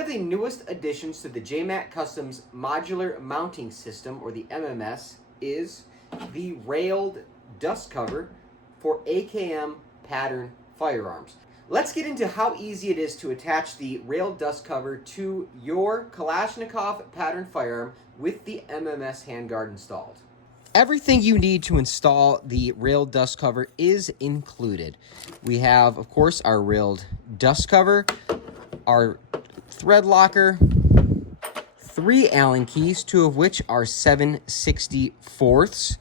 One of the newest additions to the JMac Customs Modular Mounting System, or the MMS, is the railed dust cover for AKM pattern firearms. Let's get into how easy it is to attach the railed dust cover to your Kalashnikov pattern firearm with the MMS handguard installed. Everything you need to install the railed dust cover is included. We have, of course, our railed dust cover, our thread locker, 3 Allen keys, 2 of which are 7/64ths,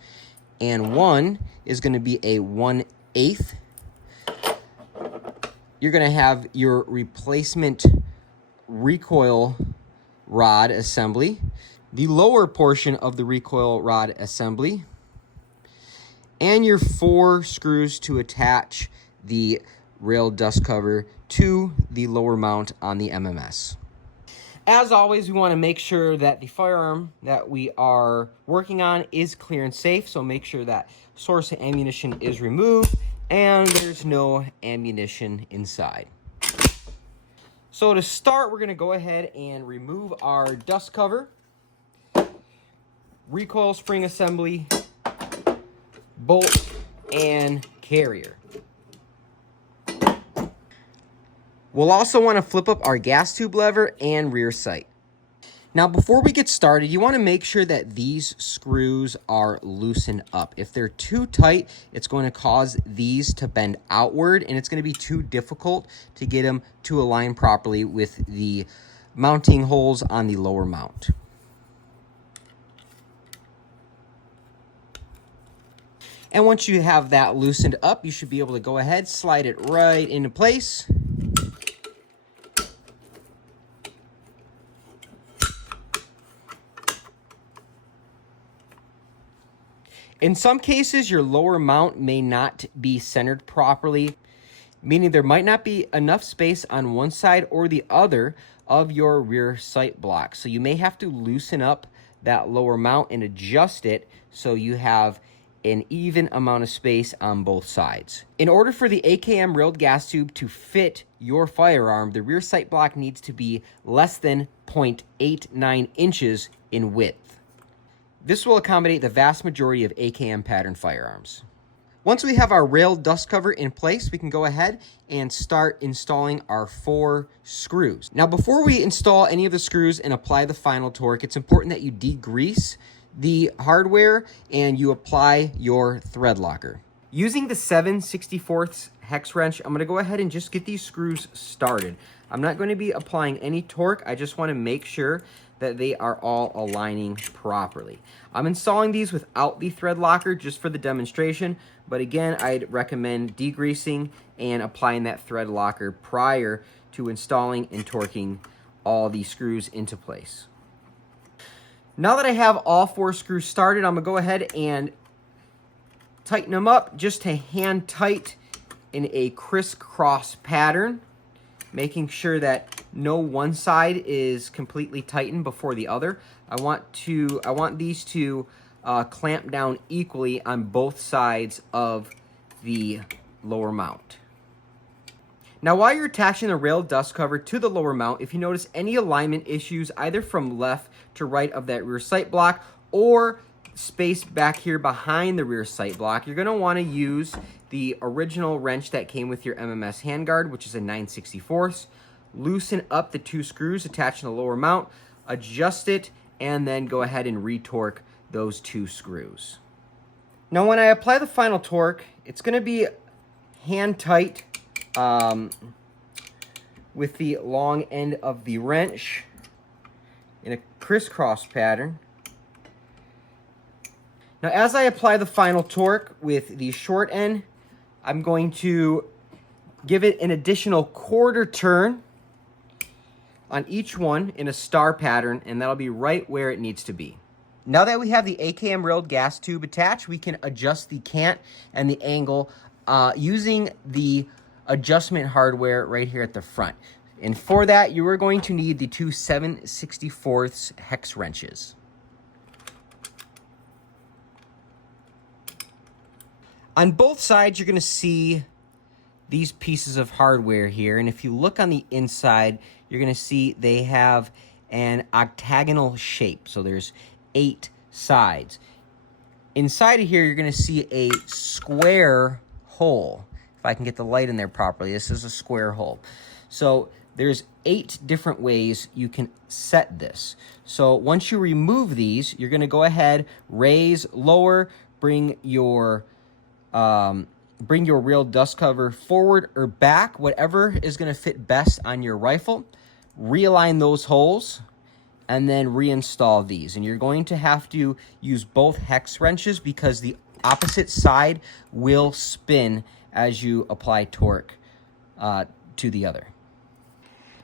and one is going to be a 1/8. You're going to have your replacement recoil rod assembly, the lower portion of the recoil rod assembly, and your 4 screws to attach the rail dust cover to the lower mount on the MMS. As always, we want to make sure that the firearm that we are working on is clear and safe, so make sure that source of ammunition is removed and there's no ammunition inside. So to start, we're going to go ahead and remove our dust cover, recoil spring assembly, bolt, and carrier. We'll also want to flip up our gas tube lever and rear sight. Now, before we get started, you want to make sure that these screws are loosened up. If they're too tight, it's going to cause these to bend outward, and it's going to be too difficult to get them to align properly with the mounting holes on the lower mount. And once you have that loosened up, you should be able to go ahead, slide it right into place. In some cases, your lower mount may not be centered properly, meaning there might not be enough space on one side or the other of your rear sight block. So you may have to loosen up that lower mount and adjust it so you have an even amount of space on both sides. In order for the AKM railed gas tube to fit your firearm, the rear sight block needs to be less than 0.89 inches in width. This will accommodate the vast majority of AKM pattern firearms. Once we have our railed dust cover in place, we can go ahead and start installing our 4 screws. Now, before we install any of the screws and apply the final torque, it's important that you degrease the hardware and you apply your thread locker. Using the 7/64ths hex wrench, I'm going to go ahead and just get these screws started. I'm not going to be applying any torque. I just want to make sure that they are all aligning properly. I'm installing these without the thread locker just for the demonstration, but again, I'd recommend degreasing and applying that thread locker prior to installing and torquing all the screws into place. Now that I have all 4 screws started, I'm gonna go ahead and tighten them up just to hand tight in a crisscross pattern, making sure that no one side is completely tightened before the other. I want these to clamp down equally on both sides of the lower mount. Now, while you're attaching the rail dust cover to the lower mount, if you notice any alignment issues, either from left to right of that rear sight block or space back here behind the rear sight block, you're going to want to use the original wrench that came with your MMS handguard, which is a 9/64ths. Loosen up the 2 screws attached to the lower mount, adjust it, and then go ahead and retorque those 2 screws. Now, when I apply the final torque, it's going to be hand tight with the long end of the wrench in a crisscross pattern. Now, as I apply the final torque with the short end, I'm going to give it an additional 1/4 turn on each one in a star pattern, and that'll be right where it needs to be. Now that we have the AKM railed gas tube attached, we can adjust the cant and the angle using the adjustment hardware right here at the front. And for that, you are going to need the 2 7/64ths hex wrenches. On both sides, you're going to see these pieces of hardware here, and if you look on the inside, you're going to see they have an octagonal shape. So there's 8 sides. Inside of here, you're going to see a square hole. If I can get the light in there properly, this is a square hole. So there's 8 different ways you can set this. So once you remove these, you're going to go ahead, raise, lower, bring your real dust cover forward or back, whatever is going to fit best on your rifle. Realign those holes and then reinstall these. And you're going to have to use both hex wrenches because the opposite side will spin as you apply torque to the other.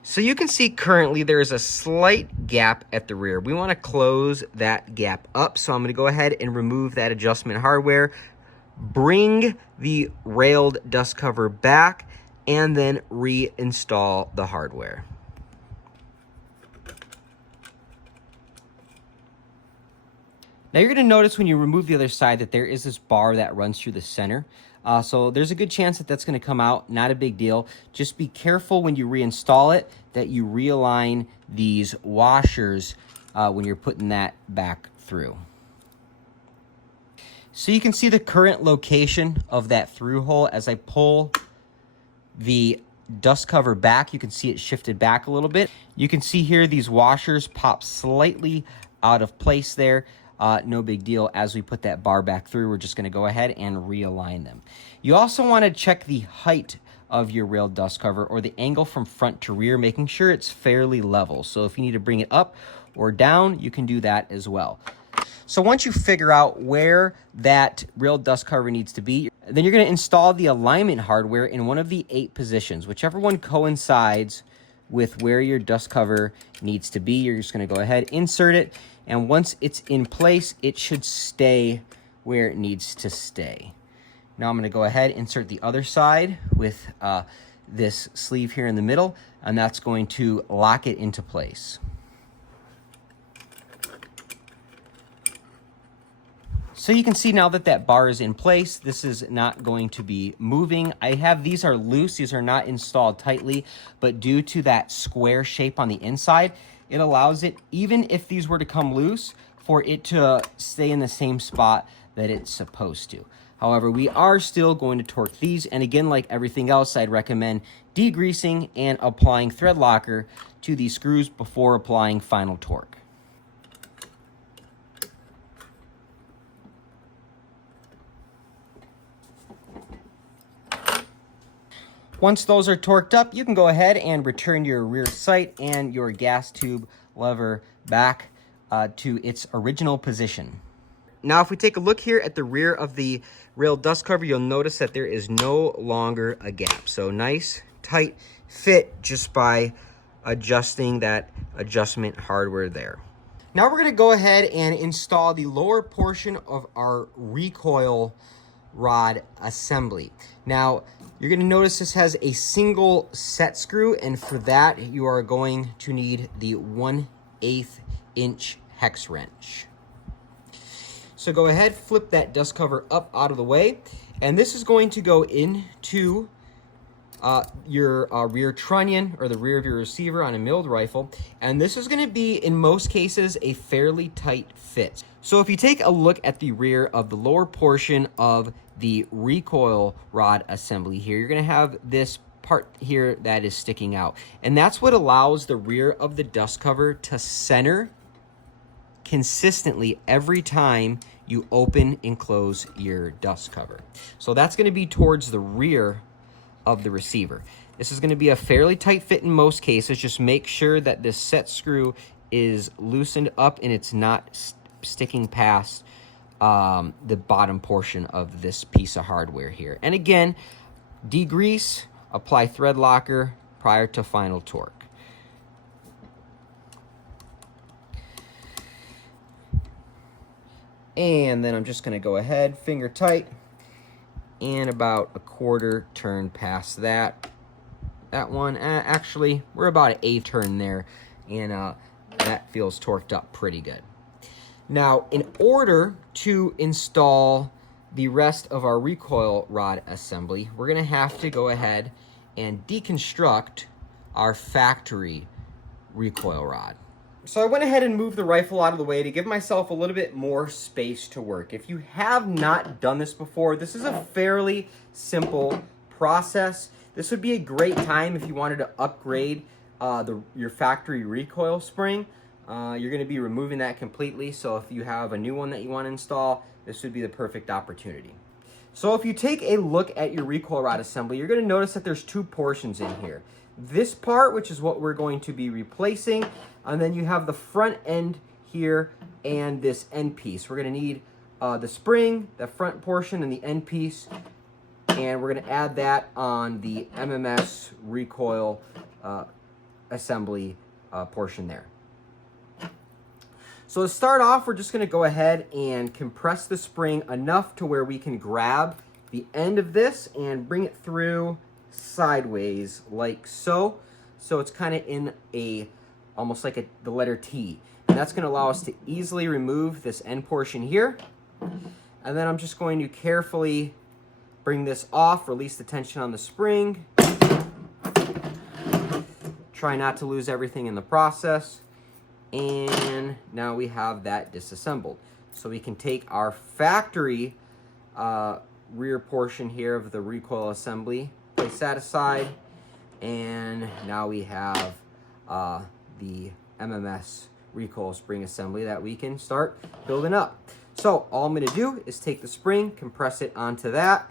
So you can see currently there is a slight gap at the rear. We want to close that gap up. So I'm going to go ahead and remove that adjustment hardware, bring the railed dust cover back, and then reinstall the hardware. Now you're going to notice when you remove the other side that there is this bar that runs through the center. So there's a good chance that that's going to come out. Not a big deal. Just be careful when you reinstall it that you realign these washers when you're putting that back through. So you can see the current location of that through hole. As I pull the dust cover back, you can see it shifted back a little bit. You can see here these washers pop slightly out of place there. No big deal. As we put that bar back through, we're just going to go ahead and realign them. You also want to check the height of your rail dust cover or the angle from front to rear, making sure it's fairly level. So if you need to bring it up or down, you can do that as well. So once you figure out where that rail dust cover needs to be, then you're going to install the alignment hardware in one of the 8 positions. Whichever one coincides with where your dust cover needs to be, you're just going to go ahead, insert it, and once it's in place, it should stay where it needs to stay. Now I'm going to go ahead, insert the other side with this sleeve here in the middle, and that's going to lock it into place. So you can see now that that bar is in place, this is not going to be moving. These are loose, these are not installed tightly, but due to that square shape on the inside, it allows it, even if these were to come loose, for it to stay in the same spot that it's supposed to. However, we are still going to torque these, and again, like everything else, I'd recommend degreasing and applying thread locker to these screws before applying final torque. Once those are torqued up, you can go ahead and return your rear sight and your gas tube lever back to its original position. Now, if we take a look here at the rear of the rail dust cover, you'll notice that there is no longer a gap. So nice, tight fit just by adjusting that adjustment hardware there. Now we're going to go ahead and install the lower portion of our recoil rod assembly. Now, you're going to notice this has a single set screw, and for that you are going to need the 1/8 inch hex wrench. So go ahead, flip that dust cover up out of the way, and this is going to go into your rear trunnion or the rear of your receiver on a milled rifle, and this is going to be, in most cases, a fairly tight fit. So if you take a look at the rear of the lower portion of the recoil rod assembly here, you're going to have this part here that is sticking out, and that's what allows the rear of the dust cover to center consistently every time you open and close your dust cover. So that's going to be towards the rear of the receiver. This is going to be a fairly tight fit in most cases. Just make sure that this set screw is loosened up and it's not sticking past the bottom portion of this piece of hardware here. And again, degrease, apply thread locker prior to final torque. And then I'm just going to go ahead, finger tight, and about a quarter turn past that one. Actually, we're about an 1/8 turn there, and that feels torqued up pretty good. Now, in order to install the rest of our recoil rod assembly, we're gonna have to go ahead and deconstruct our factory recoil rod. So I went ahead and moved the rifle out of the way to give myself a little bit more space to work. If you have not done this before, this is a fairly simple process. This would be a great time if you wanted to upgrade your factory recoil spring. You're going to be removing that completely, so if you have a new one that you want to install, this would be the perfect opportunity. So if you take a look at your recoil rod assembly, you're going to notice that there's two portions in here. This part, which is what we're going to be replacing, and then you have the front end here and this end piece. We're going to need the spring, the front portion, and the end piece, and we're going to add that on the MMS recoil assembly portion there. So to start off, we're just going to go ahead and compress the spring enough to where we can grab the end of this and bring it through sideways like so. So it's kind of in almost like the letter T. And that's going to allow us to easily remove this end portion here. And then I'm just going to carefully bring this off, release the tension on the spring. Try not to lose everything in the process. And now we have that disassembled. So we can take our factory rear portion here of the recoil assembly, place that aside, and now we have the MMS recoil spring assembly that we can start building up. So all I'm going to do is take the spring, compress it onto that.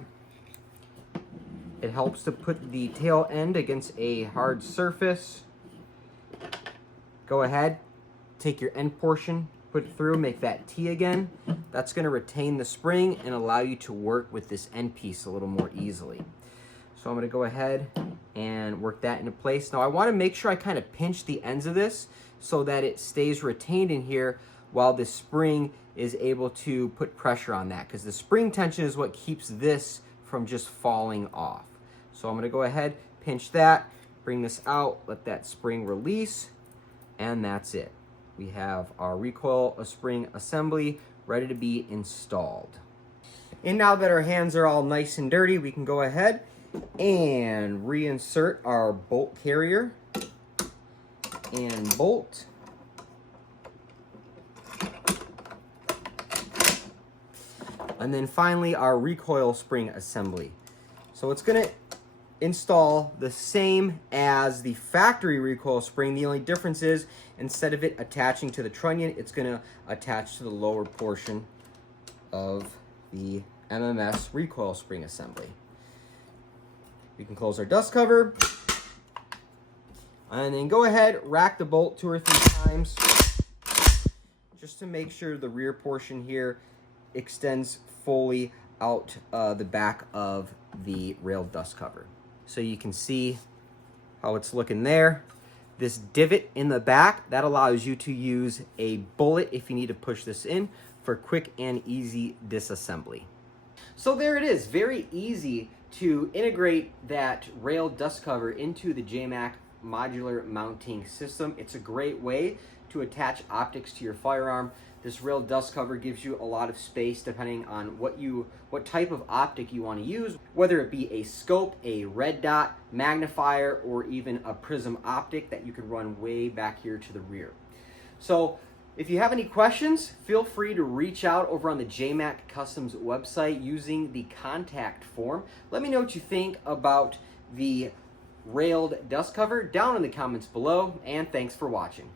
It helps to put the tail end against a hard surface. Go ahead, take your end portion, put it through, make that T again. That's going to retain the spring and allow you to work with this end piece a little more easily. So I'm going to go ahead and work that into place. Now I want to make sure I kind of pinch the ends of this so that it stays retained in here while the spring is able to put pressure on that, because the spring tension is what keeps this from just falling off. So I'm going to go ahead, pinch that, bring this out, let that spring release, and that's it. We have our recoil spring assembly ready to be installed. And now that our hands are all nice and dirty, we can go ahead and reinsert our bolt carrier and bolt. And then finally our recoil spring assembly. So it's going to install the same as the factory recoil spring. The only difference is instead of it attaching to the trunnion, it's going to attach to the lower portion of the MMS recoil spring assembly. We can close our dust cover and then go ahead, rack the bolt 2 or 3 times just to make sure the rear portion here extends fully out the back of the rail dust cover. So you can see how it's looking there. This divot in the back, that allows you to use a bullet if you need to push this in for quick and easy disassembly. So there it is, very easy to integrate that rail dust cover into the JMac modular mounting system. It's a great way to attach optics to your firearm. This rail dust cover gives you a lot of space depending on what type of optic you want to use, whether it be a scope, a red dot, magnifier, or even a prism optic that you can run way back here to the rear. So if you have any questions, feel free to reach out over on the JMac Customs website using the contact form. Let me know what you think about the railed dust cover down in the comments below, and thanks for watching.